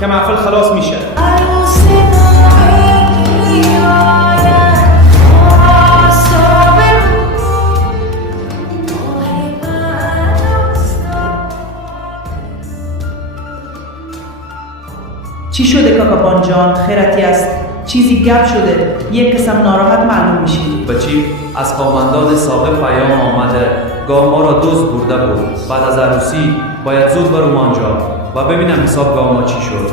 که محفل خلاص میشه. چی شده کاکاپان جان؟ خیرتی است؟ چیزی گپ شده؟ یک قسم ناراحت معلوم میشی. بچی از قومندان سابق پیام آمده گاه ما را دزد برده بود. بعد از عروسی باید زود برم آنجا و ببینم حساب گاه ما چی شد.